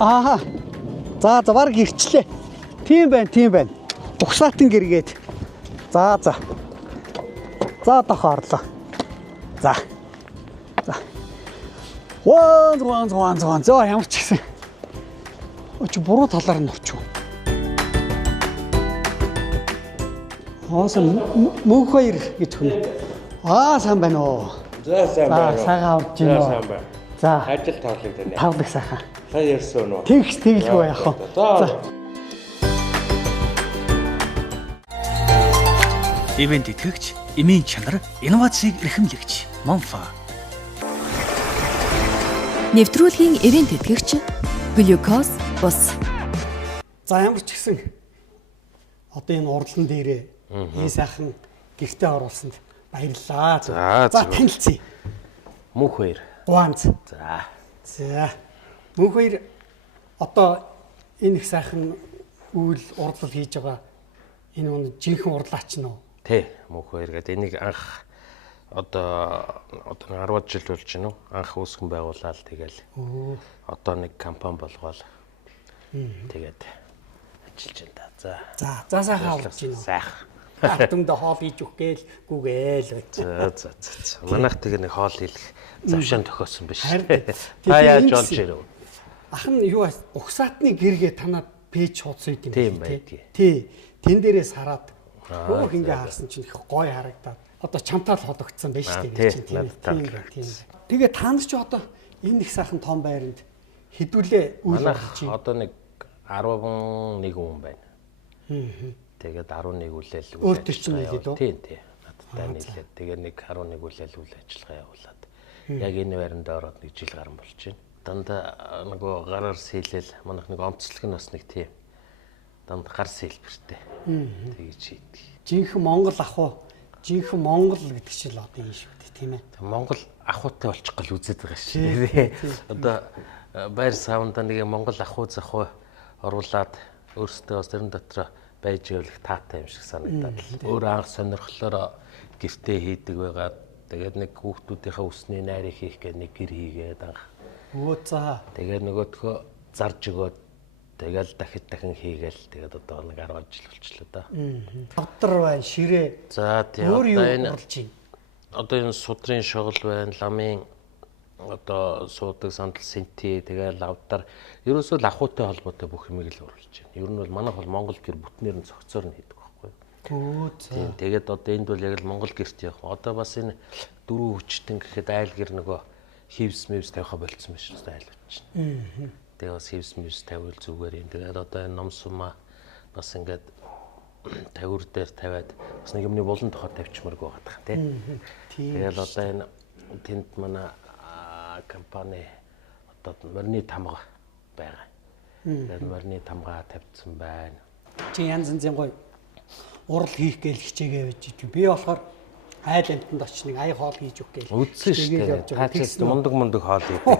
Аа. За баг ирчлээ. Тийм байна. Угсаатан гэргээд. За. За дохоорлоо. За. Вон. За ямар ч гэсэн. Өч буруу талаар нь орчих. Хоосон мөнх хоёр гэж хүн. Сайн байна уу? За сайн байна. Сайхан авч байна уу? Сайн байна. За. Ажил таалагдана. Тавлаг сайхан. Сайн ярьсан уу? Тэглгүй яах вэ? За. Ивент итгэгч, эмийн чанар, инновацийг эрхэмлэгч Монфа. Нэвтрүүлгийн ивент итгэгч Глюкоз бус. За ямар ч гэсэн одоо энэ урдлан дээрээ сайхан гэртээ оруулсанд баярлалаа. За танилцъя. Мөнх хоёр. Гуанз. За. Мөнх хоёр одоо энэ их сайхан үйл урдлал хийж байгаа энэ жинхэнэ урлаач нь уу? Тэ, мөнх хоёр гэдэг энийг анх одоо 10 жил болж байна уу? Анх үүсгэн байгуулаад тэгэл. Одоо нэг компани болгоод тэгээд ажиллаж байна да. За сайхан авч байна уу? Сайхан. Ардмд хоол хийж өгөх гээл гүгээл бай. За. Манайх тэгээ нэг хоол хийх завшаан тохиосон биш. Та яаж болж ирв? Ах нь юу угсаатны гэргээ танаад пэйж хуудсан юм тийм байдгийг. Тий. Тэн дээрээс хараад хөөх ингээ харсан чинь их гоё харагдаад одоо чамтаа л ходогдсон байж тийм. Тэгээ та нар ч одоо энэ их сайхан том байранд хэдүүлээ үйл болж байна. Одоо нэг 11 хүн байна. Тэгээд 11 үлээл өөртөө ч юм хэлээд үү? Тийм. Надтай нийлээд тэгээ нэг 11 үлээл үйл ажиллагаа явуулаад яг энэ байранд ороод нэг жил гарсан болж байна. Дандаа нөгөө гараар сэлэл манайх нэг онцлог нь бас нэг тийм дандаа гар сэлбэртэй. Тэгж хийдэг. Жинхэнэ Монгол ахуй, жинхэнэ Монгол гэдэг чинь л одоо юм шүү дээ, тийм ээ. Монгол ахуйтай болчих гал үзээд байгаа шүү дээ. Одоо байр савнда нэг Монгол ахуй захуй оруулаад өөрсдөө бас тэрэн дотор байж явах таатай юм шиг санагдаад. Өөр анх сонирхлоор гэртээ хийдэг байгаа. Тэгээд нэг хүүхдүүдийнхээ үсний найрыг хийх гэж нэг гэр хийгээд анх. Тэгээд нөгөөдхөө зарж өгөөд тэгэл дахин хийгээл тэгээд одоо нэг 10 жил болчихлоо да. Авдар байна, ширээ. За тийм одоо энэ судрын шогол байна, ламын одоо суудаг сандал синти тэгээд лавдар ерөөсөө л ахуйтай холбоотой бүх юмыг л оруулж байна. Ер нь бол манайх бол Монгол гэр бүтнээр нь зохицоор нь хийдэг байхгүй юу? Тийм тэгээд одоо энд бол яг л Монгол гэрт явах. Одоо бас энэ дөрөв хүчтэн гэхэд айл гэр нөгөө хивс мевс тавиха болцсон байж таа айл байна. Тэгээ бас хивс мевс тавил зүгээр юм. Тэгээд одоо энэ ном сумаа бас ингээд тавир дээр тавиад бас нэг юмны болон тохоо тавьчмааргүй байгаа тийм. Тэгэл одоо энэ тэнд манай компани одоо морины тамга байгаа. Тэгээд морины тамга тавьсан байна. Чи янз янзын гоё урал хийх гээл хичээгээ байж идэг. Би болохоор айл амтнд очиж нэг ая хоол хийж өгөх гээл. Үзсэн шүү дээ. Таач мундаг хоол хийдэг.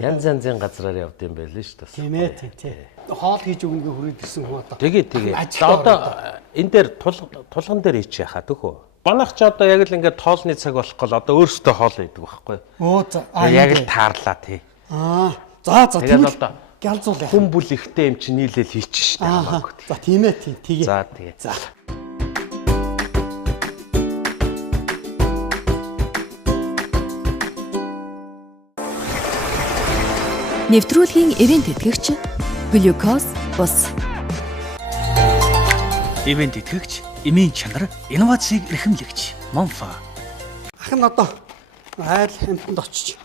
Янз янзын газраар явд юм байл шүү дээ. Тийм ээ тийм. Хоол хийж өгнөгээ хүрээд ирсэн хүн одоо. Тэгээ. Одоо энэ дээр тулган дээр ич яхаа төхөө. Манайх ч одоо яг л ингээд тоолны цаг болох гол одоо өөрсдөө хоол хийдэг байхгүй. Яг л таарлаа тий. За тэгэл одоо гялзуул яах. Хүн бүл ихтэй юм чи нийлээл хийчих штэ хамаагүй. За тийм ээ тийм. Тэгээ. За тэгээ. За. Нэвтрүүлгийн ивент итгэгч Глюкоз бус. Ивент итгэгч, эмийн чанар, инновацийг эрхэмлэгч Монфа. Ах нь одоо айл амтнд очиж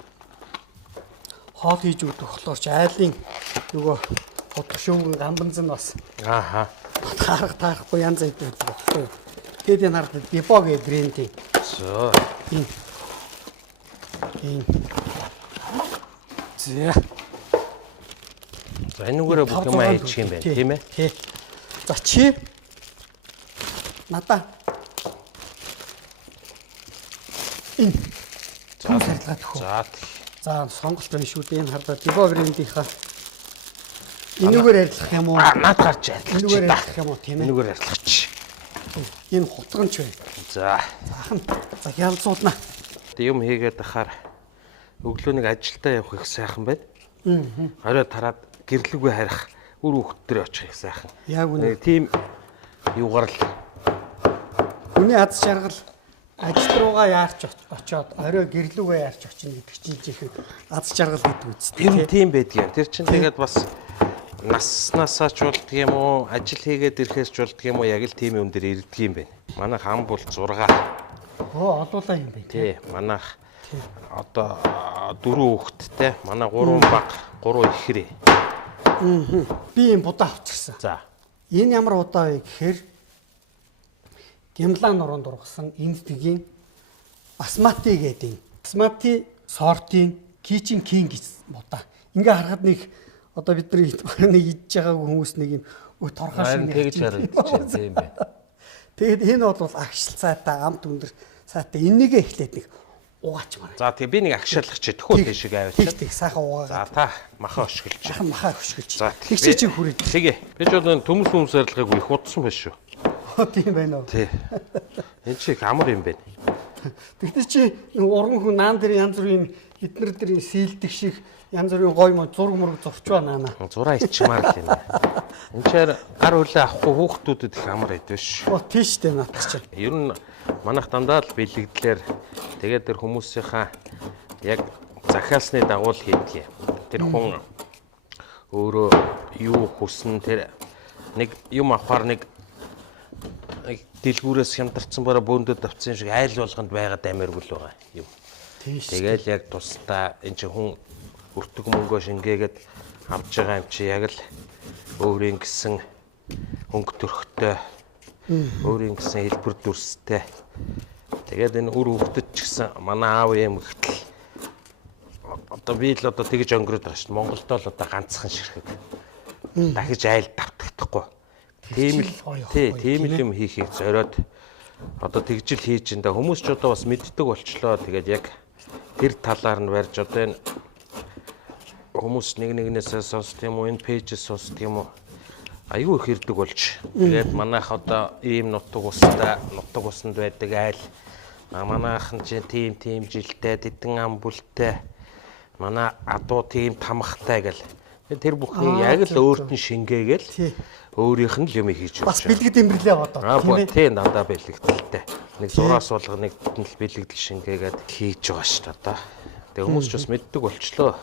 хоол хийж өгөх болохоор ч айлын нөгөө хотго шүүгэн гамбанз нь бас таарахгүй янз бүрийн байдаг байхгүй юу. Тэгээд энэ хараад депо гэдэг брендийн. Зөө. Энэ. За энүүгээрээ бүх юм хийчих юм байна тийм ээ. Тий. За чи надаа энэ том сарилгаад өгөө. За сонголт байна шүү дээ. Энэ хардаа депо брендийнхаа энүүгээр арилгах юм уу? Наад гарч арилгах. Энүүгээр арилгах юм уу тийм ээ? Энүүгээр арилгач. Энэ хутганч байна. За. Ахын за ялзуулна. Юм хийгээд ахаар өглөө нэг ажилдаа явах их сайхан байна. Орой тараад гэрлүүгээ харих үр хөвгтөр очих их сайхан. Яг үнэ. Тийм юугаар л Хүний аз жаргал ажил руугаа яарч очоод орой гэрлүүгээ яарч очино гэдэг чинь жихэн аз жаргал гэдэг үстэй. ер нь тийм байдгийн. Тэр чинь тэгээд бас наснасаа ч болдг юм уу, ажил хийгээд ирэхээс ч болдг юм уу, яг л тийм юм дээр ирдэг юм байна. Манайх хам бол 6. Олуулаа юм байна. Тий, манайх одоо 4 хүүхэдтэй. Манай 3 баг, 3 ихрээ. Би юм будаа авчихсан. За. Энэ ямар удаа вэ гэхээр Гимлан нуруунд дургасан Индигийн басмати гэдэг. Басмати сортын Kitchen King гэж будаа. Ингээ харахад нэг одоо бид нар идж байгаагүй хүмүүс нэг юм торгоо шиг тэгж харагдаж байна тийм байна. Тэгэд энэ бол агшил цаатай амт өндөр цаатай энийгээ эхлээд нэг угаач мараа. За тэгээ би нэг агшаалгах чи төхөө тийшээ аваад. Тэг сайхан угаагаа. За та маха өшгөлж. Махаа хөшгөлж. За тэгчээ чи хүрээд. Тэгээ. Би ч бол төмөс хүмүүс арилгаагүй их удсан байна шүү. Тийм байна уу? Тий. Энэ чи амар юм байна. Тэгтээ чи уран хүн наан дээр янз бүрийн эднэр дээр сийлдэг шиг янз бүрийн гой мод зураг мураг зурч байна. Зураа ичмаар л юм. Энд чаар гар хөлөө авахгүй хүүхдүүдэд их амар байдвэ шүү. Тийш дээ наадах чинь. Ер нь манайх дандаа л бэлэгдлэр тэгээд тэр хүмүүсийнхаа яг захиалсны дагуу л хийдэг. Тэр хүн өөрөө юу хүснэ тэр нэг юм авахар нэг дэлгүүрээс хямдарсан бараа бөөндөд авцсан шиг айл болгонд байгаад амиргүй л байгаа юм. Тэгэл яг тусдаа энэ чинь хүн өртөг мөнгөө шингээгээд авч байгаа юм чи яг л өөрийн гэсэн хөнгө төрхтэй өөрийн гэсэн хэлбэр дүрстэй. Тэгээд энэ үр хөвгдөд ч гэсэн манай аав юм ихтэл одоо би л одоо тэгж өнгөрөөд байгаа шүү. Монголдо л одоо ганцхан ширхэг. Дахиж айл давтагдахгүй. Тийм л юм хийхийг зориод одоо тэгжил хийж энэ хүмүүс ч одоо бас мэддэг болчлоо. Тэгээд яг тэр талаар нь барьж одоо энэ хүмүүс нэгнээсээ сонсд юм уу, энэ пэйжээс сонсд юм уу аюу их ирдэг болж. Тэгээд манайх одоо ийм нутаг усанд байдаг айл. Манайхан чинь тийм жилтэй, тэдэн ам бүлтэй. Манай адуу тийм тамхтай гэл. Тэр бүхний яг л өөрт нь шингээгээл өөрийнх нь юм хийж бас бэлгэд имбэрлээ одоо. Тийм дандаа бэлэгдэлтэй. Нэг зураас болгоо нэг л бэлэгдэл шингээгээд хийж байгаа шүү дээ одоо. Тэгээ хүмүүс ч бас мэддэг болчлоо.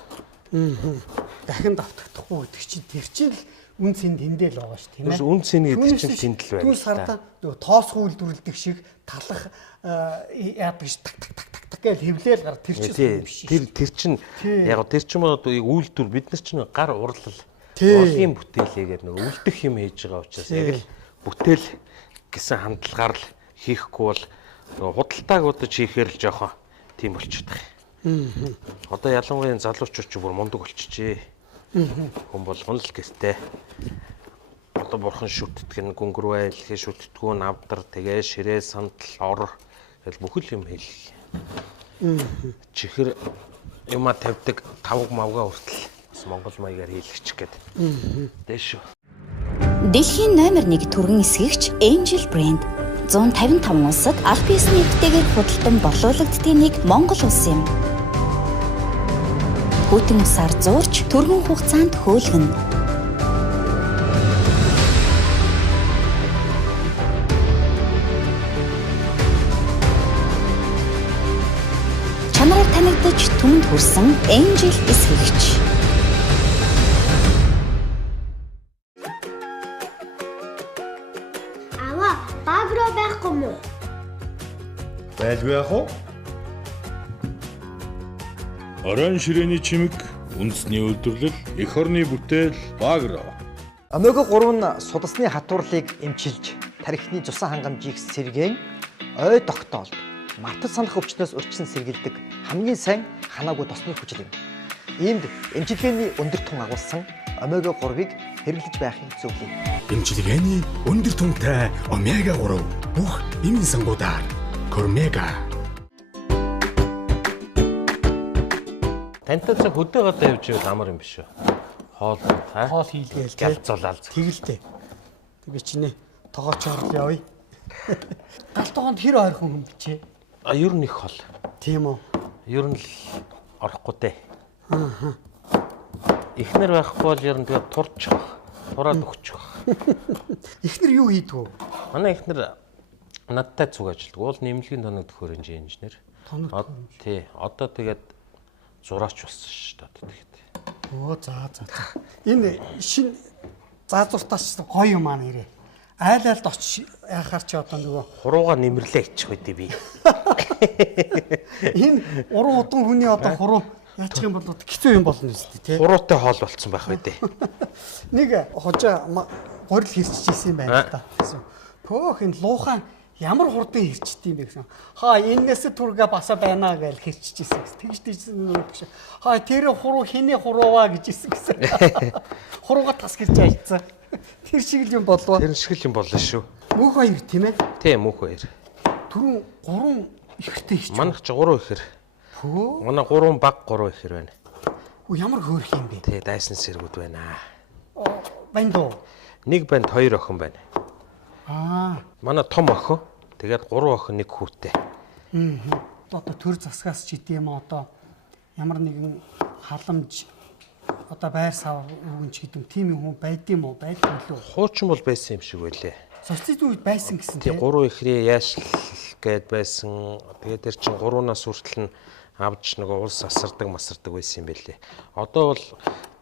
Дахин давтагдахгүй гэдэг чинь тэр чинь үн цэн тэндэл байгаа шүү тийм ээ. Үн цэн гэдэг чинь тэндэл байна. Түн сартаа тоосгүй үйлдвэрлэдэг шиг талах яадаг ш так гэж хевлээл гар тэр чинь юм биш. Тэр чинь яг тэр чинь одоо үйлдвэр бид нар чинь гар урлал урлагийн бүтээлээгээр нэг үлдэх юм хийж байгаа учраас яг л бүтээл гэсэн хандлагаар л хийхгүй бол худалдааг удаж хийхээр л жоохон тийм болчиход байгаа. Одоо ялангуяа залуучууд ч бүр мундаг болчихжээ. Хүн болгон л гэртээ одоо бурхан шүтдэг нь гүнгэр байлхи шүтдгүү навдар тэгээ ширээ сандал ор гэл бүхэл юм хэл. Чихэр юма тавьдаг тавг мавга хүртэл бас монгол маягаар хийлгчих гээд. Дэш шүү. Дэлхийн номер 1 түргэн эсгэгч Angel Brand 155 улсад аль биесний нэгтэйгээр худалдан борлуулагддгийн нэг Монгол улс юм. Хүйтэн усаар зуурч түргэн хугацаанд хөөлгөнө. Чанараар танигдаж түмэнд хүрсэн Angel эсгэгч. Аваа, багроо байхгүй мó? Байлгүй яах вэ? Орон ширээний чимэг, үндэсний үйлдвэрлэл, эх орны бүтээл, багро. Омега 3 нь судасны хатуурлыг эмчилж, тархины цусан хангамжийг сэргээн, ой тогтоолд, мартаж санах өвчнөөс урьдчилан сэргийлдэг хамгийн сайн ханаагүй тосны хүчил юм. Иймд эмчилгээний өндөр тун агуулсан омега 3-ыг хэрэглэж байхыг зөвлөе. Эмчилгээний өндөр тунтай омега 3 бүх эмийн сангуудаар Кормега. Тантай цаг хөдөө гадаа явж ивэл амар юм биш үү? Хоол хийлгээл галзуулаад тэгэлтэй. Би чиний тоогооч орлоо явъя. Галтгоонд хэр ойрхон хөндлөчээ? Ер нь их хол. Тийм үү. Ер нь л орохгүй дээ. Эхнэр байхгүй бол ер нь тэгээд турчих. Тураад өгчих. Эхнэр юу хийдэг вэ? Манай эхнэр надтай зүг ажилладаг. Уул нэмлэгийн тоног төхөөр инженер. Тий. Одоо тэгээд зураач болсон шүү дээ. Тэгээд. Оо за. Энэ шин заазууртаач гоё юм аа нэрээ. Айлд очиж яхаар чи одоо нөгөө хурууга нэмэрлээ ичих үдээ би. Энэ уран удан хүний одоо хуруу яачих юм бол хэцүү юм болно үстэй тий. Хуруутай хоол болцсон байх үдээ. Нэг хожоо горил хэрчижсэн юм байна та. Пөөх энэ луухан ямар хурдан хэрчдэг юм бэ гэсэн. Хаа энэс түргээ баса байна гэж хэрчижсэн. Тэгж тийсэн. Хаа тэр хуруу хэний хурууваа гэж хэлсэн гэсэн. Хурууга тас гэрж айцсан. Тэр шиг л юм болов. Тэр шиг л юм болно шүү. Мөнх хоёр тийм ээ. Тийм мөнх хоёр. Түрүүн 3 ихтэй хийж. Манайх ч 3 ихэр. Хөө. Манай 3 баг 3 ихэр байна. Оо ямар хөөрх юм бэ? Тий, дайсан сэргүүд байна. Байна дөө. Нэг банд 2 охин байна. Манай том охин. Тэгээд 3 охин нэг хүүтэй. Одоо төр засгаас ч идэм одоо ямар нэгэн халамж одоо байр сав өвөнч гэдэг тийм юм байдсан уу? Байдгүй лөө. Хуучин бол байсан юм шиг байлээ. Социализм үед байсан гэсэн тийм. 3 ихрээ яашл гээд байсан. Тэгээд тэр чин 3-наас хүртэл нь авч нөгөө улс асардаг байсан юм байлээ. Одоо бол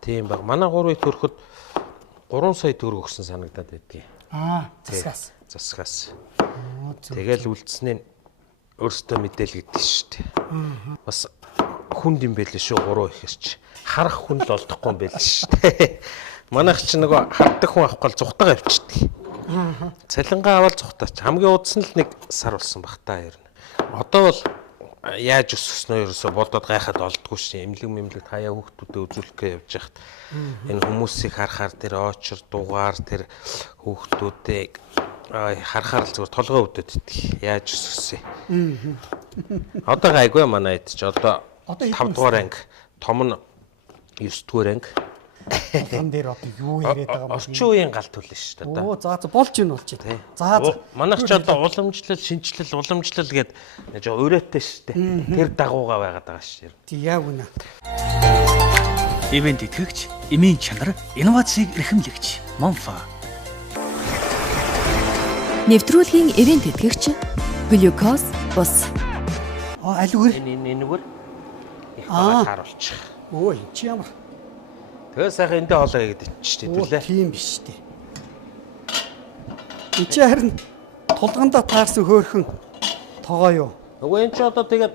тийм баг. Манай 3 их төрөхөд 3 сая төгрөг өгсөн санагдаад байдгийг. Засгаас. Засгаас. Тэгэл үлдснээ өөртөө мэдээлэгдэж штэ. Бас хүнд юм байлээ шүү 3 ихэрч. Харах хүн л олдохгүй юм байл штэ. Манайх ч нөгөө харддаг хүн авахгүй зүхтага авчдаг. Цалингаа аваад зүхтаач. Хамгийн удсан л 1 сар болсон баг та ер нь. Одоо бол яаж өсөснөө ерөөсө бодоод гайхаад олдгүй шин. Эмнэлэг хаяа хүүхдүүдэд үзүүлэхгээ явж хахад энэ хүмүүсийг харахаар тэр очор дугаар тэр хүүхдүүдийг харахаар л зүгээр толгой өвдөд идэх. Яаж өсөсөө. Одоо гайгүй манай эд ч одоо 5 дугаар анги, том нь 9 дугаар анги. Хон дээр одоо юу яриад байгаа юм бэ? Орчин үеийн галт хүлэн шүү дээ одоо. Оо за болж ийн болж тий. За. Манайх ч одоо уламжлал, шинжилэл, уламжлал гээд нэг өрөөтэй шүү дээ. Тэр дагуугаа байгаад байгаа шүү. Тий яг үнэ. Ивент итгэгч, эмийн чанар, инновацийг эрхэмлэгч Монфа. Нэвтрүүлгийн ивент итгэгч Глюкоз бус. Аль үгээр? Энэ нүгээр их багаар харуулчих. Өө чи ямар? Тэгээ сайхан эндээ хоолоо хийгээд иччихтэй түлээ. Тийм биш тий. Эцээ харин тулгандаа таарсан хөөхөн тоогоо юу? Нөгөө энэ ч одоо тэгээд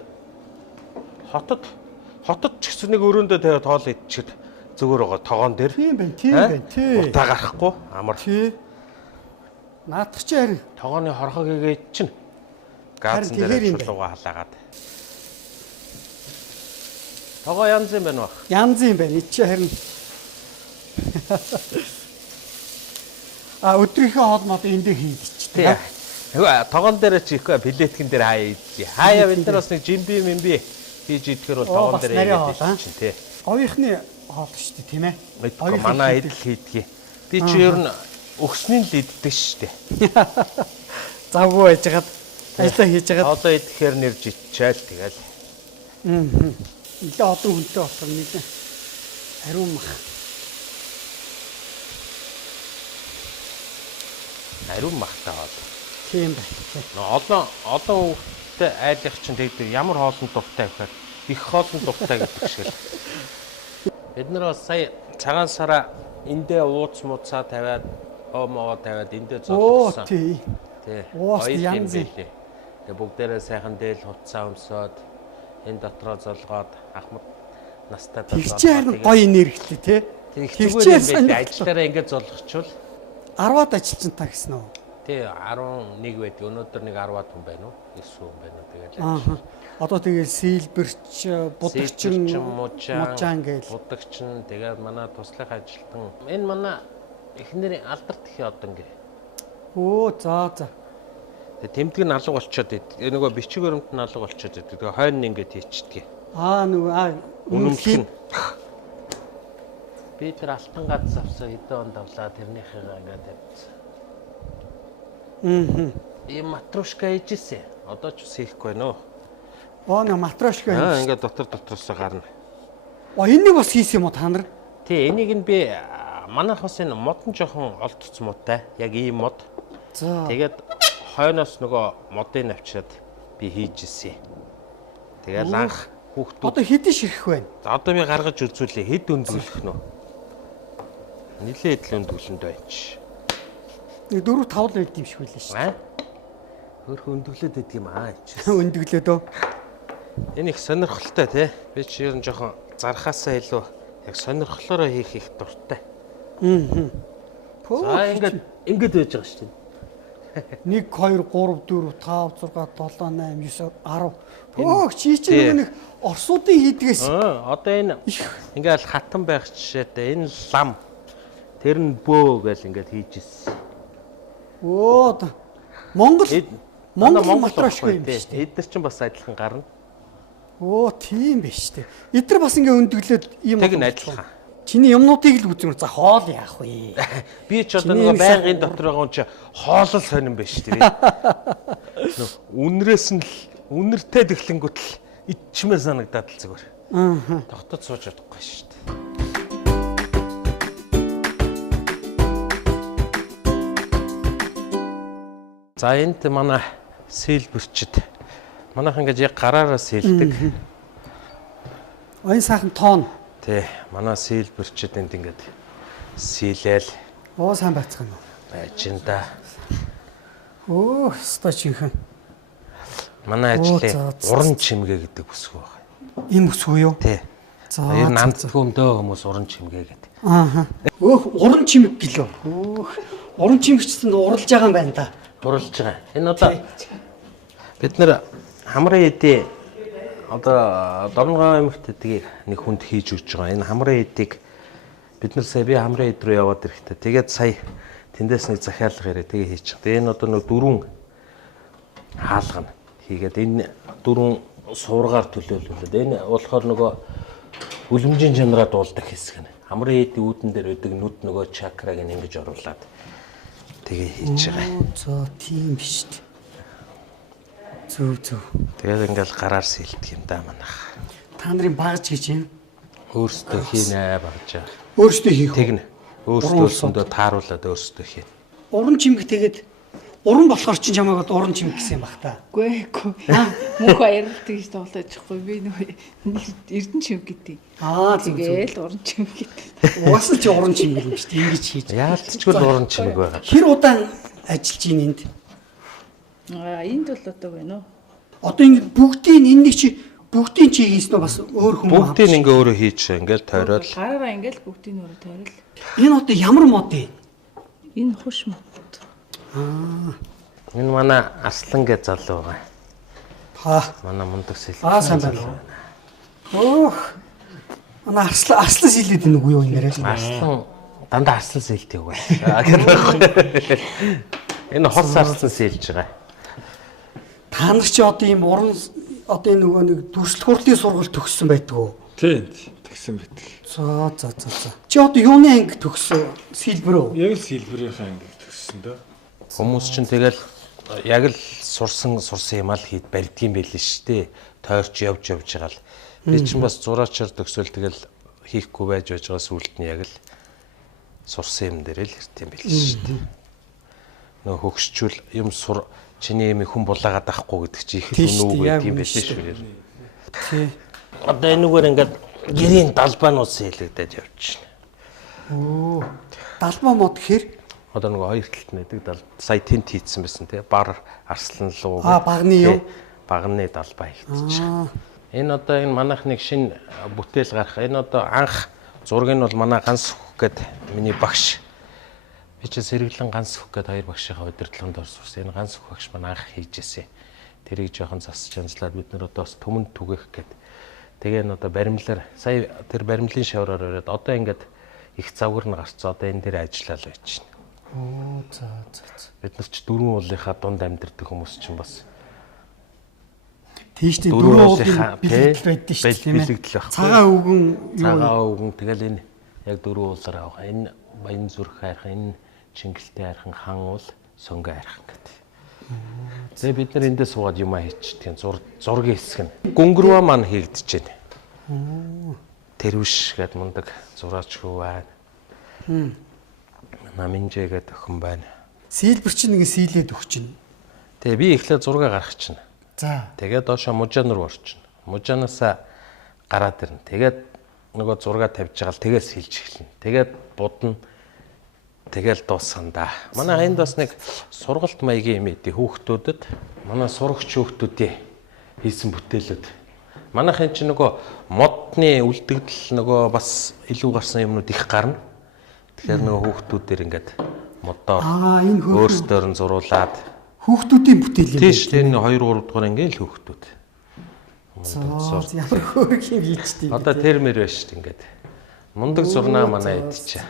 хотод ч гэсэн нэг өрөөндөө тэгээд хоол идчихэд зүгээр байгаа тоогоон дээр. Тийм байна тий. Утаа гарахгүй амар. Тий. Наадах чи харин тоогооны хорхог хийгээд чинь газан дээр чулууга халаагаад. Тоогоо янз юм байна уу? Янз юм байна. Эцээ харин өдрийнхөө хоолнод эндээ хийдчихтэй. Тогоон дээр чи ихгүй билетгэн дээр хаяа идчихье. Хаяа бид нар бас нэг жимби мэмби хийж идэхээр бол тогоон дээр хийгээд чинь тий. Оюухны хоол шүү дээ тийм ээ. Оюух манай идэл хийдгийг. Би чи ер нь өгснийн л иддэг шүү дээ. Завгүй байжгаад ажиллаа хийж байгаа. Хоолоо идэхээр нэрж иччихэл тэгэл. Нилээ олон хүнтэй болохоор нилээ ариун мах. Ариун махтай хоол. Тийм байна. Олон хүүхдэд айлах чинь тэгээд ямар хоолнд дуртай гэхээр их хоолнд дуртай гэдэг шиг л. Бид нар бас сая цагаан сараа эндээ ууц муцаа тавиад оомоо тавиад эндээ золгосон. Тий. Ууц янз. Тэгээд бүгдээрээ сайхан дээл хуцаа өмсөөд энэ дотроо золгоод ахмад настай толгой. Тэр чинь гоё энергитэй тий. Тэгэхээр ажиллаараа ингээд золгочвол 10-аад ажилчин та гэсэн үү? Тий 11 байдаг. Өнөөдөр нэг 10-аад хүн байна уу? 9 хүн байна уу тэгэл. Одоо тэгэл сэлбэрч, будагчин, мужаан гээл. Будагчин тэгээд манай туслах ажилтан. Энэ манай эхнэрийн алдарт их одоо ингээ. Оо за. Тэгээд тэмдэг нь алга болчиход нөгөө бичиг баримт нь алга болчиход байдаг. Тэгээд хойно ингээд хийчихдэг. Үнэмлэх. Би тэр алтан гац авсан хэдэн онд авлаа тэрнийхээ ингээд тавьсан. Ийм матрушка хийжсэн. Одоо ч ус хийхгүй байна уу? Нэг матрошка ингээд дотроосоо гарна. Энэнийг бас хийсэн юм уу та нар? Тий, энийг нь би манайх бас энэ мод нь жоохон олдцмуутай. Яг ийм мод. За. Тэгээд хойноос нөгөө модыг авчираад би хийж ирсэн. Тэгээд анх хүүхдүүд Одоо хэдэн ширхэх байна? За одоо би гаргаж үзүүлээ. Хэд өндөглөх нөө. Нилээ эдл өндөглөнд байна ч. 4 5 л байд юм шиг байлаа шүү. Хөрх өндөглөөд идэг юм аа. Өндөглөөд өө. Энэ их сонирхолтой тий. Би чи ер нь жоохон зархаасаа илүү яг сонирхлоороо хийх их дуртай. За ингээд байж байгаа шүү дээ. 1 2 3 4 5 6 7 8 9 10. Оо чи чинь нэг орсуудын хийдгээс. Одоо энэ ингээл хатан байх жишээтэй энэ лам тэр нь бөө гэж ингээд хийж ирсэн. Оо Монгол матроошгүй юм биш үү? Эдгээр чинь бас адилхан гарна. Оо тийм биш үү? Эдгээр бас ингээ өндөглөөд ийм тэг нь адилхан. Чиний юмнуудыг л үзмэр за хоол яах вэ? Би ч одоо нэг байнгын дотор байгаа юм чи хоолол сонирн биш үү? Үнрээс нь л үнэртэй дэглэнгүүт л ичмээ санагдаад л зүгээр. Тогтод сууж чадахгүй шүү дээ. За энд манай сэлбэрчд манайх ингэж яг гараараа сэлдэг. Оюн сайхан тоон. Тий, манай сэлбэрчд энд ингэж сэлээл. Оо сайн байцгаана уу? Байж ин да. Оо, стачихэн. Манай ажлын уран чимгээ гэдэг бүсгүй байна. Энэ бүсгүй юу? Тий. За. Ер нь амтгүй өмдөө хүмүүс уран чимгээ гэдэг. Ааха. Өөх, уран чимэг гэлөө. Өөх. Уран чимэгчтэнд уралж байгаа юм байна та. Уралж байгаа. Энэ одоо бид нэр хамрын эдийн одоо Дорногов аймагт эдгийг нэг хүнд хийж өгч байгаа. Энэ хамрын эдийг бид нар сая би хамрын эд рүү яваад ирэхдээ тэгээд сая тэндээс нэг захиалга ирээ тэгээ хийж байгаа. Тэгээ энэ одоо нэг 4 хаалгана хийгээд энэ 4 суургаар төлөөлүүлээд энэ болохоор нөгөө үлэмжийн чанараа дуулдаг хэсэг нь. Хамрын эдийн үүдэн дээр өгдөг нүд нөгөө чакраг ингэж оруулаад тэгээ хийж байгаа. За тийм биш үү. Зөв. Тэгээд ингээл гараар сэлдэг юм да манайх. Та нарын багж гэж юм. Өөрсдөө хийнэ багж байгаа. Өөрсдөө хийх. Тэгнэ. Өөрсдөө тааруулаад өөрсдөө хийнэ. Уран чимэг тэгээд уран болохоор чинь чамайг уран чимэг гэсэн юм бах та. Үгүй. Мөнх баярлалт гэж тоглож байхгүй. Би нөгөө Эрдэнэ чимэг гэдэг. Тэгээл уран чимэг гэдэг. Угаас чи уран чимэг юм шүү дээ. Ингэж хийж. Яалтчгүй уран чимэг байгаа. Хэр удаан ажиллаж ийн энд? Энд бол одоо байна уу? Одоо ингэ бүгдийн хийснэ бас өөр хүмүүс. Бүгдийг ингээ өөрөө хийж ингээл тойроод. Гараараа ингээл бүгдийг өөрөө тойрол. Энэ одоо ямар мод вэ? Энэ хуш мод. Энэ манай Арслан гэж залуу байгаа. Манай мундаг сэл. Сайн байна. Өөх. Манай Арслан сэлээд нэг юу юм яриа. Арслан дандаа Арслан сэлдэг үү. Энэ хол Арслан сэлж байгаа. Та нар чи одоо ийм уран одоо энэ нөгөө нэг дүрслэх хурлын сургалт төгссөн байдаг уу? Тийм, тэгсэн байдаг. За. Чи одоо юуны анги төгссөн? Сэлбэр үү? Яг л сэлбэрийнхаа анги төгссөн дөө. Хүмүүс чинь тэгэл яг л сурсан юм аа л хийд барьдгийм байл шүү дээ. Тойрч явж байгаа л. Би чинь бас зураачаар төгсөөл тэгэл хийхгүй байж байгаа сүлд нь яг л сурсан юм дээр л ирт юм байл шүү дээ. Нөө хөгшчүүл юм сур чиний юм хүн булаагаад ахгүй гэдэг чи их үнүү гэдэг юм байл шүү дээ. Тий. Одоо энэгээр ингээд гэрийн далбаанууд сэлэгдээд явж байна. Оо. Далбаа мод гэхэр одоо нөгөө хоёр талд нь байдаг сая тент хийцсэн байсан тий бар арслан луу багны юу багны далбаа хийгдэж байгаа. Энэ одоо энэ манайх нэг шинэ бүтээл гарах. Энэ одоо анх зураг нь бол манай Ганс Хөх гэдэг миний багш. Би ч сэргэлэн Ганс Хөх гэдэг хоёр багшийнхаа удирдлаганд орсон. Энэ Ганс Хөх багш маань анх хийжээсэ. Тэрийг жоохон засч анзлаад бид нар одоо бас төмөнд түгэх гэдэг. Тэгээ энэ одоо баримлаар сая тэр баримлын шавраар ороод одоо ингээд их завгар нь гарцсан. Одоо энэ дээр ажиллаад байж байна. Оо за. Бид нар ч дөрвөн уулынхаа дунд амьдардаг хүмүүс чинь бас тийштэй дөрвөн уулын бэлэгдэл байдаг шүү дээ. Бэлэгдэл байх. Цагаан өвгөн тэгэл энэ яг дөрвөн уулаар авах. Энэ баян зүрх хайрхан, энэ чингэлтэй хайрхан, хан уул сонгоо хайрхан гэдэг. Тэгээ бид нар эндээ суугаад юм хийчихдэг. Зургийн хэсэг нь. Гөнгөрөө маань хийгдэж байна. Тэрвиш гэдэг мундаг зураач хүү байна. Наминжээ гэдэг охин байна. Сийлбэр чинь нэг сийлээд өгчин. Тэгээ би эхлээд зураг гаргах чинь. За. Тэгээд доошо мужаан руу орчин. Мужаанаасаа гараад ирнэ. Тэгээд нөгөө зураг тавьж байгаа л тэгээд сийлж эхэлнэ. Тэгээд будна. Тэгэл дуусандаа. Манай энд бас нэг сургалт маягийн юм эдий хүүхдүүдэд манай сурагч хүүхдүүдийн хийсэн бүтээлүүд. Манайхын чинь нөгөө модны үлдэгдэл нөгөө бас илүү гарсан юмнууд их гарна. Тэгэхээр нөгөө хүүхдүүдээр ингээд модоор өөрсдөр нь зуруулаад хүүхдүүдийн бүтээл юм. Тийш тэр 2 3 дугаар ингээл хүүхдүүд. Ямар хөөрг юм хийчихдээ. Одоо термэр байна шүү дээ ингээд. Мундаг зурнаа манай эдчээ.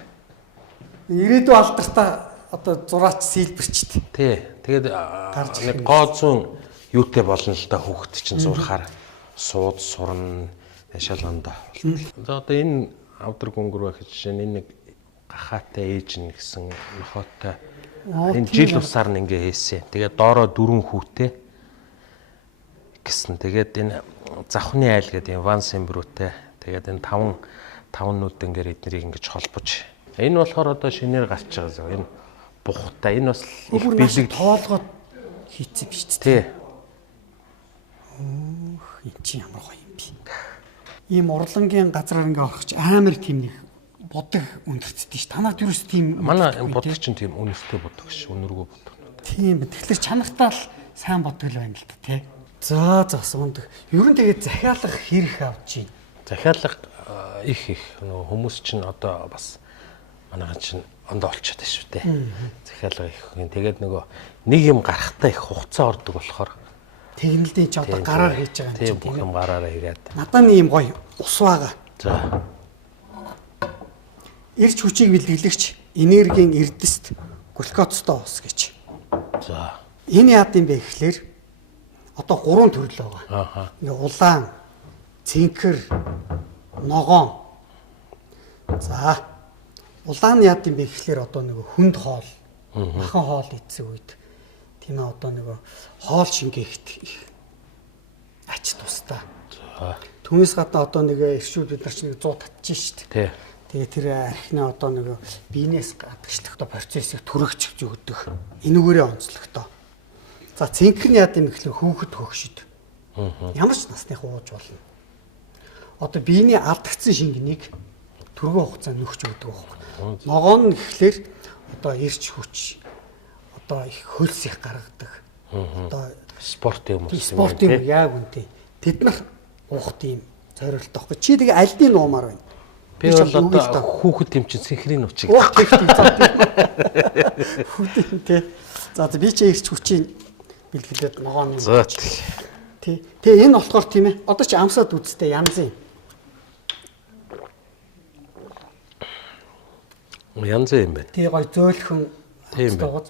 Ирээдүй алдартай одоо зураач сийлбэрчтэй. Тий. Тэгээд нэг гоо зүүн юутэй болно л да хүүхд чинь зурхаар сууд сурна шалгандаа. Одоо энэ авдар гүнгэр байх жишээ нь энэ нэг гахаатай ээж нь гэсэн нохоотой энэ жил усаар нь ингээ хийсэн. Тэгээд доороо 4 хүүтэй гэсэн. Тэгээд энэ завхны айл гэдэг энэ ван сэмбрүүтэй. Тэгээд энэ 5 нүдэнгээр эднэрийг ингэж холбож. Энэ болохоор одоо шинээр гарч байгаа. Энэ бухтай. Энэ бас их бэлэг тоолгоод хийцэн биш үү? Тий. Энэ чи ямар гоё юм бэ? Ийм урлангийн газраар ингээ орохч амар тийм нэг бодог өндөрцдөг ш. Танаад юу ч тийм манай бодог чинь тийм үнэтэй бодог ш. Өнөргөө бодог. Тийм. Тэгэхээр чанартай л сайн бодог л байна л да тий. За ундаг. Ер нь тэгээд захиалах хэрэг авч байна. Захиалах их нөгөө хүмүүс чинь одоо бас манайхан чинь ондоо олчиход байна шүү дээ. Захиалга их. Тэгээд нөгөө нэг юм гарахтаа их хугацаа ордог болохоор технологийн ч одоо гараар хийж байгаа юм чинь. Тийм юм гараараа ирээд. Надад нэг юм гоё ус байгаа. За. Эрч хүчийг бэлтгэлэгч энергийн эрдэст глюкозтой ус гэж. За. Энэ яад юм бэ гэхлээр одоо 3 төрөл байгаа. Ааха. Ингээ улаан, цэнхэр, ногоон. За. Улаан яад юм бэ гэхлээр одоо нэг хүнд хоол, махан хоол идсэн үед тийм ээ одоо нэг хоол шингээхт ач тустай. За. Түүнээс гадна одоо нэг эрчүүд бид нар чинь 100 татчих шүү дээ. Тий. Тэгээ тэр архины одоо нэг биенээс гадагшлахтай процессыг түрэгч өгдөг. Энүүгээрээ онцлогтой. За цэнхэр яад юм гэхлээр хүүхэд хөгшөд. Ямар ч насных ууж болно. Одоо биений алдагдсан шингэнийг түргэн хугацаанд нөхч өгдөг байхгүй. Ногоон нь гэхлээр одоо эрч хүч одоо их хөлс их гаргадаг. Одоо спорт юм уу? Спорт юм яг үнтэй. Тэд нар уухт юм зориулт байхгүй. Чи тэгээ альдын нуумаар байна. Би бол одоо хүүхэд юм чинь цэнхрийн нуучиг. Хүүхэд тий. За би чи эрч хүчийн бэлгэлээд ногоон юм. За тий. Тэгээ энэ болохоор тийм ээ. Одоо чи амсаад үзтээ янз юм. Янз юм байна. Тий гоё зөөлхөн тийм байна.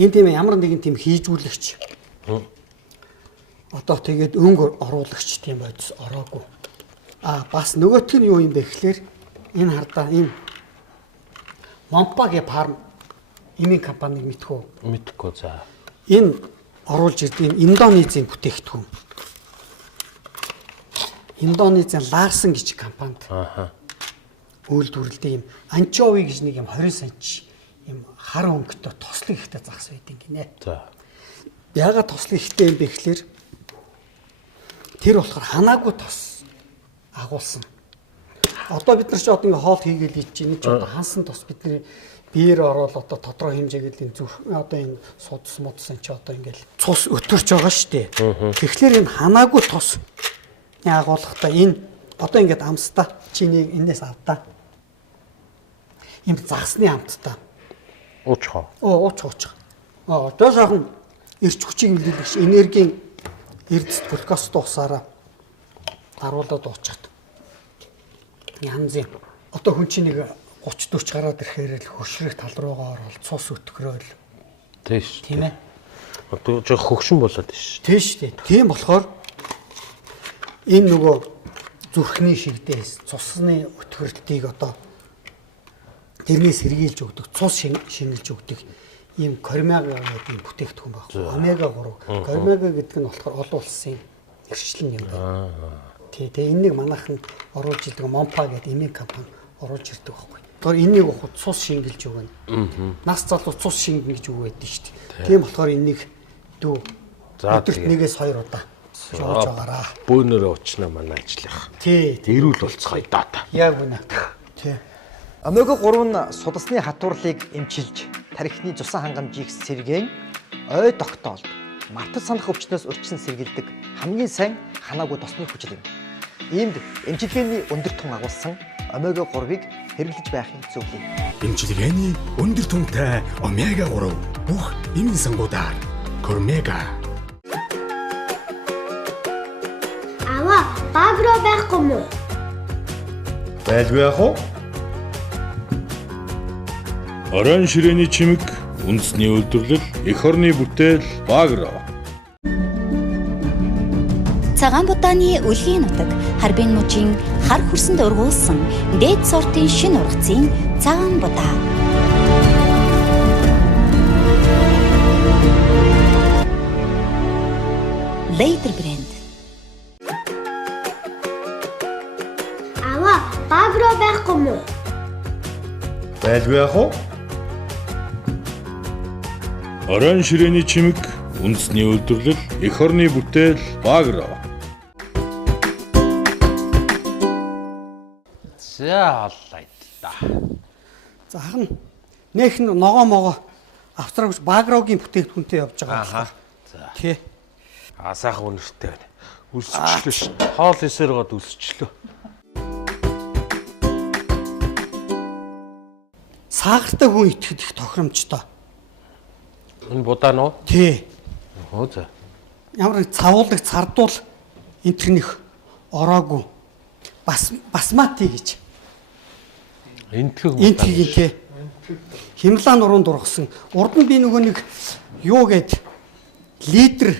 Энэ тийм ямар нэгэн тийм хийжүүлэгч. Одоо тэгээд өнгө оруулагч тийм байц ороогүй. Бас нөгөөх нь юу юм бэ гэхлээр энэ хардаа энэ Монпагийн фарм эмийн компаниг мэдхүү. Мэдхгүй за. Энэ оруулж ирдэг Индонезийн бүтээгдэхүүн. Индонезийн Larsen гэж компанид. Үйлдвэрлэдэг юм анчови гэж нэг юм 20 см юм хар өнгөтэй тослог ихтэй загас байдаг гинэ. За. Яагаад тослог ихтэй юм бэ гэхлээр тэр болохоор ханаагүй тос агуулсан. Одоо бид нар ч одоо ингээ хоол хийгээл хийж чинь ч одоо хансан тос бидний биеэр ороод одоо тодорхой хэмжээгээр энэ зүрх одоо энэ судас модсон ч одоо ингээл цус өтөрч байгаа шүү дээ. Тэгэхээр энэ ханаагүй тос агуулгахдаа энэ одоо ингээд амстаа чиний энэс авдаа. Им загсны амттай. Уучхаа. Уучхаа. Дөөсөөр нь эрч хүчийг нөлөөлөгч энергийн эрдэс глюкозтой усаараа харуулад уучаад. Янз юм. Одоо хүн чинь нэг 30 40 гараад ирэхээр л хөшрөх тал руугаа ороод цус өтгөрөөл. Тийш. Тийм ээ. Одоо жоо хөгшин болоод тийш. Тийш тий. Тийм болохоор энэ нөгөө зүрхний шигдээс цусны өтгөрлөлтийг одоо тэрнээс сэргийлж өгдөг, цус шингэлж өгдөг ийм кормяга гэдэг юм бүтээгдэхүүн байна. Омега 3. Кормяга гэдэг нь болохоор олон улсын эрхчлэн юм байна. Тий. Тэгээ энэнийг манайхан оруулж идэг Монпа гэдэг эмийн компани оруулж ирдэг байхгүй. Тэгэхээр энийг ухад цус шингэлж өгнө. Нас залуу цус шингэн гэж үг байдаг шүү дээ. Тийм болохоор энийг дүү өдөрт нэгээс 2 удаа шоож байгаараа. Бөөнөрөө уучнаа манай ажиллах. Тий. Эрүүл болцгоё даа. Яг үнэ. Тий. Омега 3 нь судасны хатуурлыг эмчилж, тархины цусан хангамжийг сэргээн, ой тогтоолд, мартаж санах өвчнөөс урьдчилан сэргийлдэг хамгийн сайн ханаагүй тосны хүчил юм. Иймд эмчилгээний өндөр тун агуулсан омега 3-ыг хэрэглэж байхыг зөвлөе. Эмчилгээний өндөр түнтэй омега 3 бүх эмийн сангуудаар Кормега. Аваа, баг руу байхгүй мүү? Байлгүй яах вэ? Орон ширээний чимэг, үндэсний үйлдвэрлэл, эх орны бүтээл, Багро. Цагаан будааны үлгийн нутаг, Харбин мужийн хар хүрсэнд ургуулсан дээд сортын шинэ ургацын цагаан будаа. Later брэнд. Аваа, баг руу байхгүй мүү? Байлгүй яах вэ? Орон ширээний чимэг, үндэсний үйлдвэрлэл, эх орны бүтээл, Багро. За оллаа да. За хань нэх ногоо могоо австралч Багрогийн бүтээгдэхүүнтэй явж байгаа. За. Тий. Сайхан үнэртэй байна. Үсчлээ ш. Хоол эсээр гоод үсчлээ. Саагартаа хүн итгэхэд их тохиромжтой. Энэ будаа нөө? Тий. Оо за. Ямар нэг цавуулдаг цардуул энтернийх ороогүй. Басмати гэж. Энтгэг энтгэгийн тий. Химлаа нуруунд ургасан. Урд нь би нөгөө нэг юу гээд литр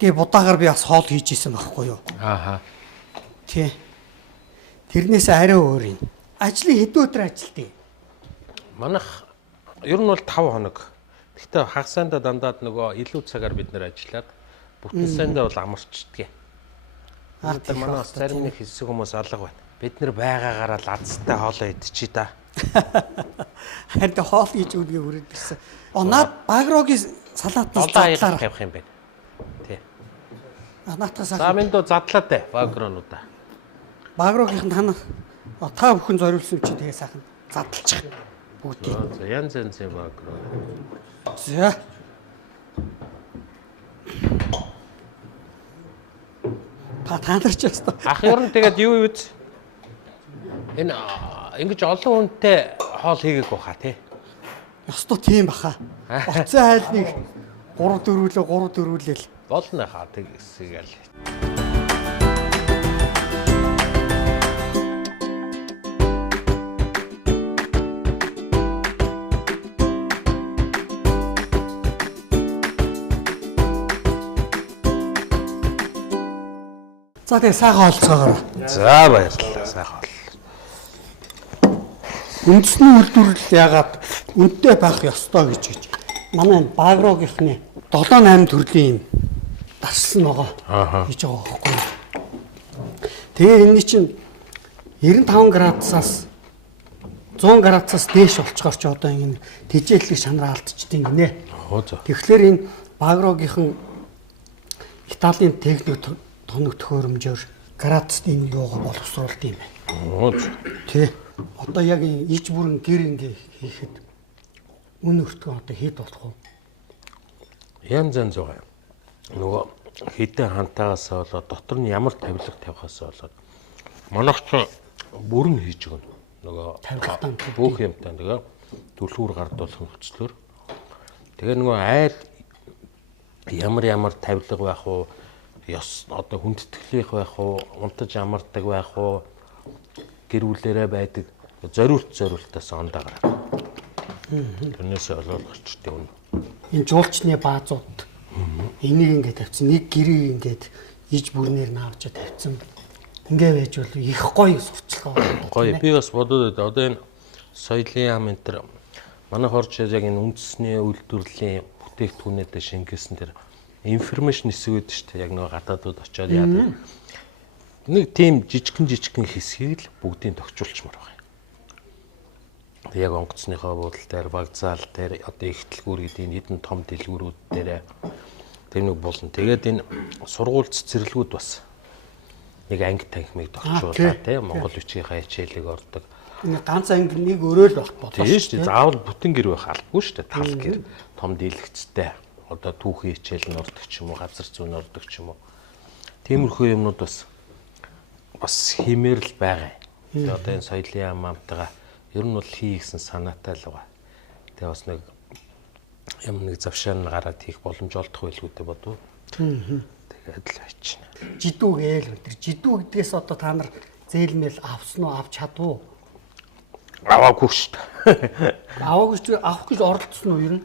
гээ будаагаар би бас хоол хийж исэн байхгүй юу? Ааха. Тий. Тэрнээс арай өөр юм. Ажлын хэдэн өдөр ажилтээ? Манайх ер нь бол 5 хоног. Гэхдээ хагасаанда дандаад нөгөө илүү цагаар бид нэр ажиллаад бүтэн сандаа бол амарчдгийг. Тэр манай бас зарим нэг хэсэг хүмүүс алга байна. Бид нэр байгаагаараа лазтай хоолоо идчихий да. Харин хоол хийж өгнө хүрээд ирсэн. Наад Багрогийн салаатнаас задлаар тавих юм байна. Тий. Наатаас За минь доо задлаатай Багронуудаа. Багрогийнх нь та бүхэн зориулсан чи тэгээ сайхан задлчих бүгдийг. За янз янзын Багро. За. Танарч ястаа. Ах ер нь тэгээд юу үйц? Энэ ингэж олон хүнтэй хоол хийгээгүй хаа тий. Ястаа тийм баха. Оцсон хайлныг 3 4-лээ. Болно хаа тэгсгээл. За тэгээ сайхан олцоогоор. За баярлалаа сайхан. Үндэсний үйлдвэрлэл ягаад үнэтэй байх ёстой гэж. Манай Багрогийнхны 7-8 төрлийн дарслан байгаа гэж байгаа байхгүй. Тэгээ энэ чинь 95 градусаас 100 градусаас дээш болцохоор ч одоо ингэ тэжээллэг шанараа алдчихдیں۔ Гинэ. Тэгэхээр энэ Багрогийнхан Италийн техник тоног төхөөрөмжөөр градуст энэ юугаа боловсруулд юм байна. Тий. Одоо яг иж бүрэн гэр ингээ хийхэд үн өртгөө одоо хэд болох вэ? Янз янз байгаа. Нөгөө хідэн хантаагаас болоод дотор нь ямар тавилга тавихаас болоод манайх ч бүрэн хийж өгнө. Нөгөө тавилгатай бүх юмтай тэгээ түлхүүр гардуулах нөхцлөөр. Тэгээ нөгөө айр ямар тавилга байх уу? Ёс одоо хүндэтгэлийнх байх уу, унтаж амардаг байх уу, гэр бүлээрээ байдаг зориултаас ондаа гараа. Тэрнээсээ болоод гарчтай үнэ. Энэ жуулчны баазууд энийг ингээд тавьсан, нэг гэрийг ингээд иж бүрнээр наавч тавьсан. Ингээ байж бол их гоё сурталчилгаа. Гоё. Би бас бодоод одоо энэ соёлын ам энэ төр манайх орж яг энэ үндэсний үйлдвэрлэлийн бүтээгдэхүүнүүдэд шингээсэн тэр информашн хэсэг үүд шүү дээ. Яг нөгөө гадаадууд очиод яадаг. Нэг тийм жижигхэн хэсгийг л бүгдийг тохижуулчмаар байгаа юм. Яг онгоцныхоо буудлын дээр, вокзал дээр, одоо их дэлгүүр гэдэг хэдэн том дэлгүүрүүд дээр тэр нэг болно. Тэгээд энэ сургууль цэцэрлэгүүд бас нэг анги танхимыг тохижуулаад тийм Монгол бичгийн хичээлийг ордог. Энэ ганц анги нэг өрөөл болох болоо шүү дээ. Заавал бүтэн гэр байх албагүй шүү дээ. Тал гэр том дийлэгцтэй. Одоо түүхийн хичээл нь ордог ч юм уу, газар зүүн ордог ч юм уу. Тиймэрхүү юмнууд бас хэмээр л байгаа. Тэгээ одоо энэ соёлын амтайгаа ер нь бол хий гэсэн санаатай л байгаа. Тэгээ бас нэг юм нэг завшаан гараад хийх боломж олдох байлгүй дээ бодов. Тэгээд л очино. Жидүү гээл өдр. Жидүү гэдгээс одоо та нар зээлмэл авсан уу, авч чадв уу? Аваагүй шүү дээ. Аваагүй ч авах гэж оролцсон уу ер нь?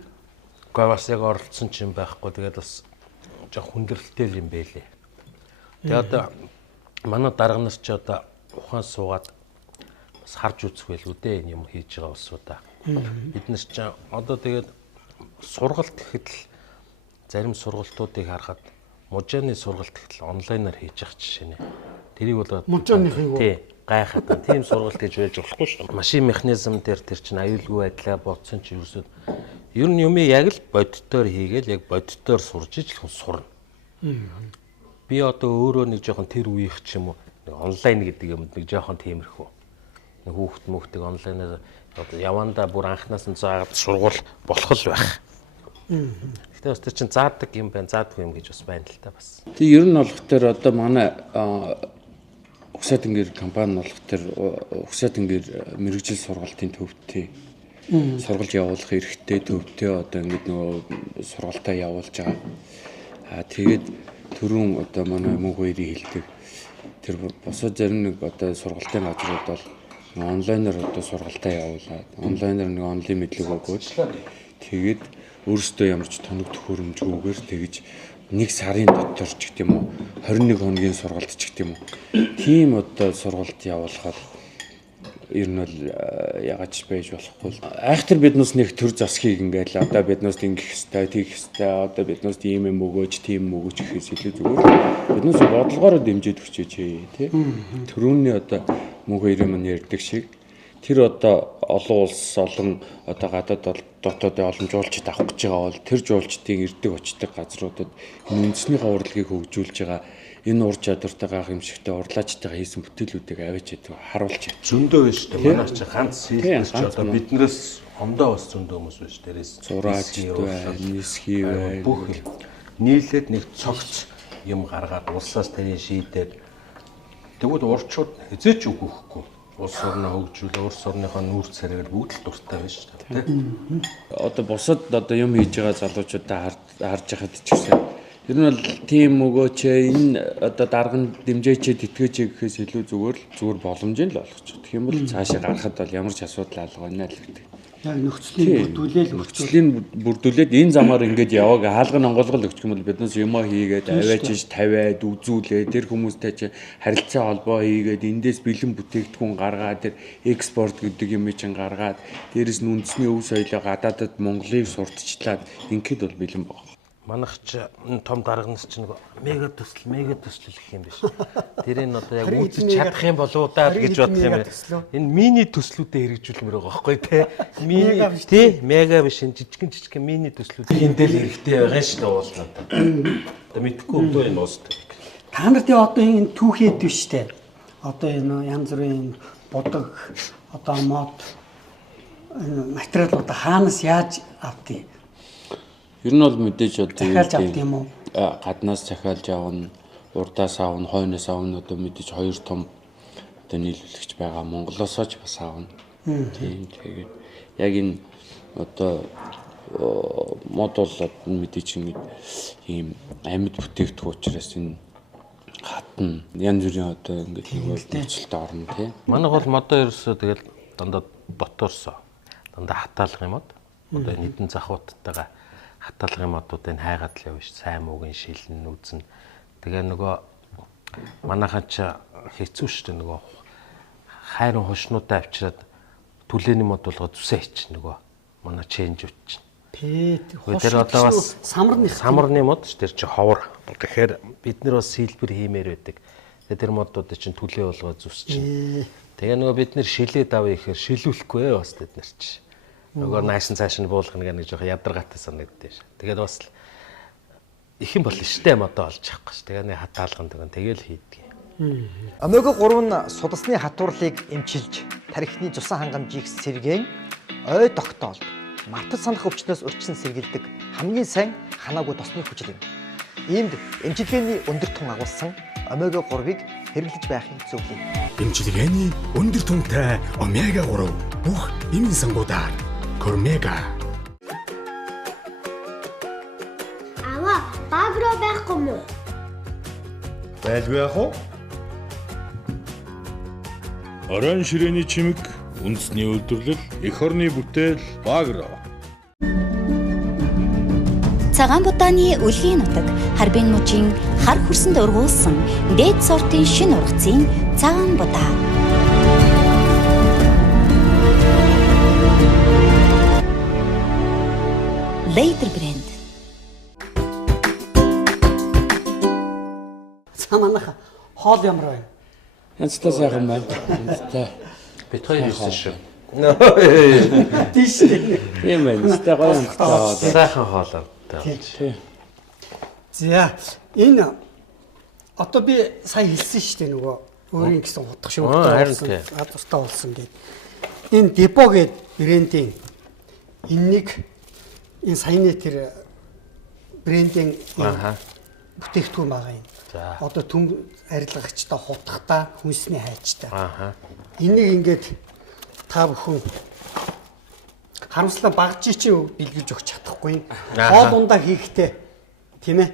Гэхдээ бас яг оролцсон ч юм байхгүй. Тэгээд бас жоох хүндрэлтэй юм байлээ. Тэгээ одоо манай дарга нар ч одоо ухаан суугаад бас харж үзэх байлгүй дээ энэ юм хийж байгаа улсуудаа. Бид нар ч одоо тэгээд сургалт гэхэд л зарим сургалтуудыг харахад мужааны сургалт гэхэд л онлайнаар хийж явах жишээ нэ. Тэрийг бол мужааныхыг тий гайхаад тийм сургалт хийж байж болохгүй шүү дээ. Машин механизм дээр тэр чинь аюулгүй байдлаа бодсон ч ерөөсөө ер нь юм яг л бодитоор хийгээл яг бодитоор сурж иж л хүн сурна. Би одоо өөрөө нэг жоохон тэр үеих ч юм уу нэг онлайн гэдэг юм нэг жоохон тиймэрхүү. Нэг хүүхд мөхтөг онлайнаар одоо явандаа бүр анханаас нь заагаад сургуул болох л байх. Гэтэ бас тэр чинь заадаг юм байна, заадгүй юм гэж бас байна л та бас. Тэг ер нь болох тэр одоо манай Угсаатангэр компани болох тэр Угсаатангэр мэрэгжил сургалтын төвтэй сургалт явуулах эрхтэй төвтэй одоо ингээд нөгөө сургалтаа явуулж байгаа. Тэгээд түрүүн одоо манай мөн хоёрын хэлдэг тэр босоод зарим нэг одоо сургалтын газрууд бол онлайнаар одоо сургалтаа явуулаад онлайнаар нэг онлайн мэдлэг өгөөд тэгээд өөрөөсөө ямар ч тоног төхөөрөмжгүйгээр тэгж нэг сарын дотор ч гэх юм уу 21 хоногийн сургалт ч гэх юм уу тийм одоо сургалт явуулахад ер нь бол ягаад ч байж болохгүй. Айхтар биднээс нэг төр засхийг ингээл одоо биднээс ингэх хэвээр тийх хэвээр одоо биднээс ийм юм өгөөч тийм өгөөч гэхээс илүү зүгээр биднээс бодлогоор дэмжиж өчөөч тий. Төрөүний одоо мөн хоёрын мань ярьдаг шиг тэр одоо олон улс олон одоо гадаад дотоодын олон жуулчид авах гэж байгаа бол тэр жуулчдын ирдэг очдог газруудад үндэснийхээ урлагийг хөгжүүлж байгаа энэ ур чадвартай гайхамшигтай урлаачтайгаа хийсэн бүтээлүүдийг аваач гэдэг харуулж байна. Зөндөө байна шүү дээ. Манай ч ганц хийлээс ч одоо биднээс хондоо бас зөндөө хүмүүс байна шүү дээрээс. Зураач байна, нисхий байна. Бүх нийлээд нэг цогц юм гаргаад улсаас тэрийг шийдээд тэгвэл урчууд хязээч өгөхгүй. Улс орноо хөгжүүл, улс орныхоо нүүр царайг бүгд л дуртай байна шүү дээ. Одоо бусад одоо юм хийж байгаа залуучуудаа харж байхад ч гэсэн ер нь бол тийм өгөөч энэ одоо дарга нь дэмжээч тэтгэж гэхээс илүү зүгээр боломжийн л болгоч. Тэгэх юм бол цаашаа гарахад бол ямар ч асуудал алгана л гэдэг. Яг нөхцөлийн бүрдүүлээд энэ замаар ингэж яваг хаалган онголгол өгчих юм бол биднээс юмаа хийгээд аваач тавиад үзүүлээд тэр хүмүүстэй чи харилцаа холбоо хийгээд эндээс бэлэн бүтээгдэхүүн гаргаад тэр экспорт гэдэг юм чинь гаргаад дээрэс нь үндэсний өв соёлоо гадаадад Монголыг сурталчлаад ингээд бол бэлэн баг. Манайх ч том дарга нас ч нэг мега төсөл гэх юм биш. Тэрийг одоо яг үүсэж чадах юм болоо даа гэж бодох юм байна. Энэ мини төслүүдэд хэрэгжүүлмээр байгаа байхгүй те. Мини тий мега биш энэ жижигэн мини төслүүд эндэл хэрэгтэй байгаа шүү дээ уулзлаа. Одоо мэдхгүй өмдөө энэ уус. Та нарт одоо энэ түүхийд биш те. Одоо энэ янз бүрийн бодог одоо мод материалууд хаанаас яаж авдгийг. Ер нь бол мэдээж одоо захиалж авд юм уу? Гаднаас захиалж авна, урдаас авна, хойноос авна одоо мэдээж хоёр том одоо нийлүүлэгч байгаа. Монголоос ч бас авна. Тийм тэгээд яг энэ одоо мод бол мэдээж ийм амьд бүтээгдэхүүн учраас энэ хатна янз бүрийн одоо ингээд нэг үйлчлэлтэй орно тий. Манайх бол модоо ерөөсөө тэгэл дандаа доторсоо. Дандаа хатаалгын мод. Одоо нэгэн захуудтайгаа хатаалгын модуудыг хайгаад л явна ш. Сайн муугийн шилэн үзэн. Тэгээ нөгөө манайхан ч хэцүү ш. Нөгөө хайрын хушнуудаа авчираад түлээний мод болгоод зүсээ хийчих нөгөө манай ченжүүд чинь. Тэр одоо бас самарны мод ш тэр чи ховор. Тэгэхээр бид нар бас сэлбэр хиймээр байдаг. Тэр модуудыг чинь төлөө болгоо зүсч. Тэгээ нөгөө бид нэр шилээд авъя гэхээр шилүүлэхгүй бас бид нар чи. Нөгөө наашин цааш нь буулгах нэг жоох ядаргаатай санагддээ ш. Тэгээд бас их юм болно штэ модоо олж авахгүй ш. Тэгээ нэг хатаалган дэгэн тэгэл хийдэг. Омега 3 нь судасны хатуурлыг эмчилж, тархины цусан хангамжийг сэргээн, ой тогтоолд, мартаж санах өвчнөөс урьдчилан сэргийлдэг хамгийн сайн ханаагүй тосны хүчил юм. Иймд эмчилгээний өндөр тун агуулсан омега 3-ыг хэрэглэж байхыг зөвлөе. Эмчилгээний өндөр тунтай омега 3 бүх эмийн сангуудаар Кормега. Аваа, баг руу байхгүй мүү? Байлгүй яах вэ? Орон ширээний чимэг, үндэсний үйлдвэрлэл, эх орны бүтээл, Багро. Цагаан будааны үлгийн нутаг, Харбин мужийн хар хүрсэнд ургуулсан дээд сортын шинэ ургацын цагаан будаа. Later брэнд. Манайха хоол ямар байна? Янзтай сайхан байна. Янзтай. Бид хоёр ирсэн шүү. Тийш дээ. Тийм байна. Янзтай гоё янзтай. Сайхан хоолоо. Тийм. За энэ одоо би сая хэлсэн шүү дээ нөгөө өөрийн гэсэн хутгах шүүгтэй болсон. Тустай болсон гэдэг. Энэ Депо гэдэг брендийн энэнийг энэ саяны тэр брендийн бүтээгдэхүүн байгаа юм. Одоо төм арилгагчтай хутгахтаа хүнсний хайчтай. Энийг ингээд та бүхэн харамслаа багжи чи бэлгэж өгч чадахгүй. Хоол ундаа хийхдээ тийм ээ.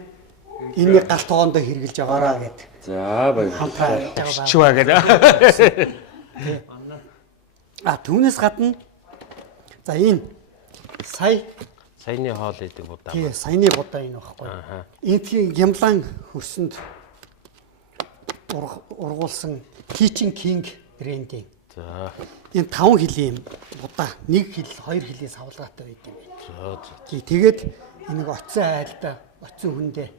Энийг галт тоогондоо хэрглэж байгаараа гэдэг. За баярлалаа. Чиваа гэдэг. Түүнээс гадна за энэ саяны хоол идэг будаа. Тийм, саяны будаа энэ багхгүй. Энэ Гямлан хөрсөнд ургуулсан Kitchen King брендийн. За. Энэ 5 хилийн будаа, 1 хил, 2 хилийн савлгаатай байд юм байна. Тэгээд энийг оцсон айлдаа, оцсон хүндээ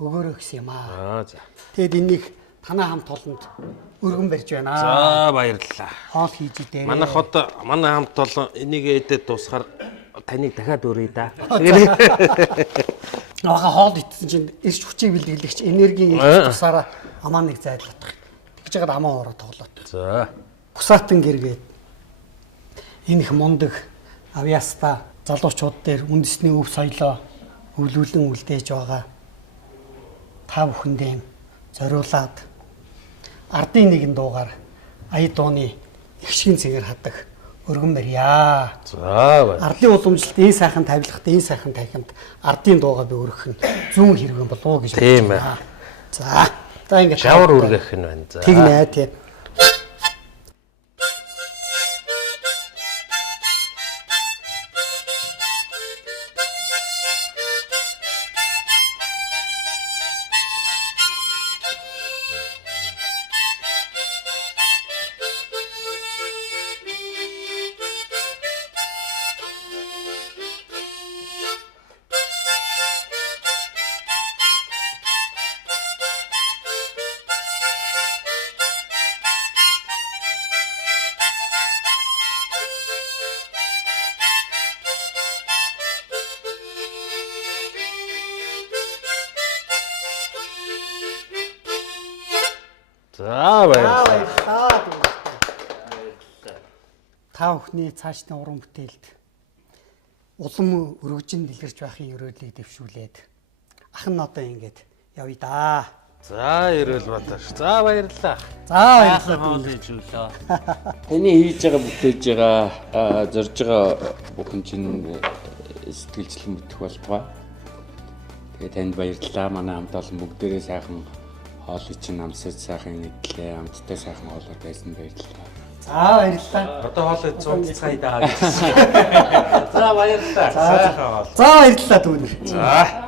өгөөрэй гэсэн юм аа. За. Тэгэд энийг танаа хамт олонд өргөн барьж байна. За баярлалаа. Хоол хийж идээрэй. Манай хамт олон энийг эдээд дуусахаар таныг дахиад өрөе да. Нааха хоол идсэн чинь эрч хүчийг бэлтгэлэгч энергийн их тусаараа амаа нэг зайлуулах. Тэгж яагаад амаа ороо тоглоод. За. Бусаатан гэргээд энэ их мундаг авьяаста залуучууд дээр үндэсний өв соёлоо өвлүүлэн үлдээж байгаа. Та бүхэндээ зориулаад ардын нэгэн дуугаар ая дууны их шигэн цэгээр хадаг өргөн барья. За баярлалаа. Ардын уламжлалт энэ сайхан тавилгад энэ сайхан тахинд ардын дуугаа би өргөх нь зүүн хэрэгэн болов уу гэж байна. За ингээд шавар үргэх нь байна. За. Тэг нэ тий. За баярлалаа. Та бүхний цаашдын уран бүтээлд улам өргөжин дэлгэрч байхын өрөөлийг дэвшүүлээд ах нь одоо ингэж явъя да. За Эрүүл Батар. За баярлалаа. За баярлалаа. Таны хийж байгаа бүтээж байгаа зорж байгаа бүхэн чинь сэтгэлжлэн бүтэх болбоо. Тэгээ танд баярлалаа. Манай хамт олон бүгдээрээ сайхан хоолыг чинь амсаж сайхан идлээ. Амттай сайхан хоолоор байсан баярлалаа. За баярлалаа. Одоо хоолой 100 цай даа. За баярлалаа. За баярлалаа түүнэр. За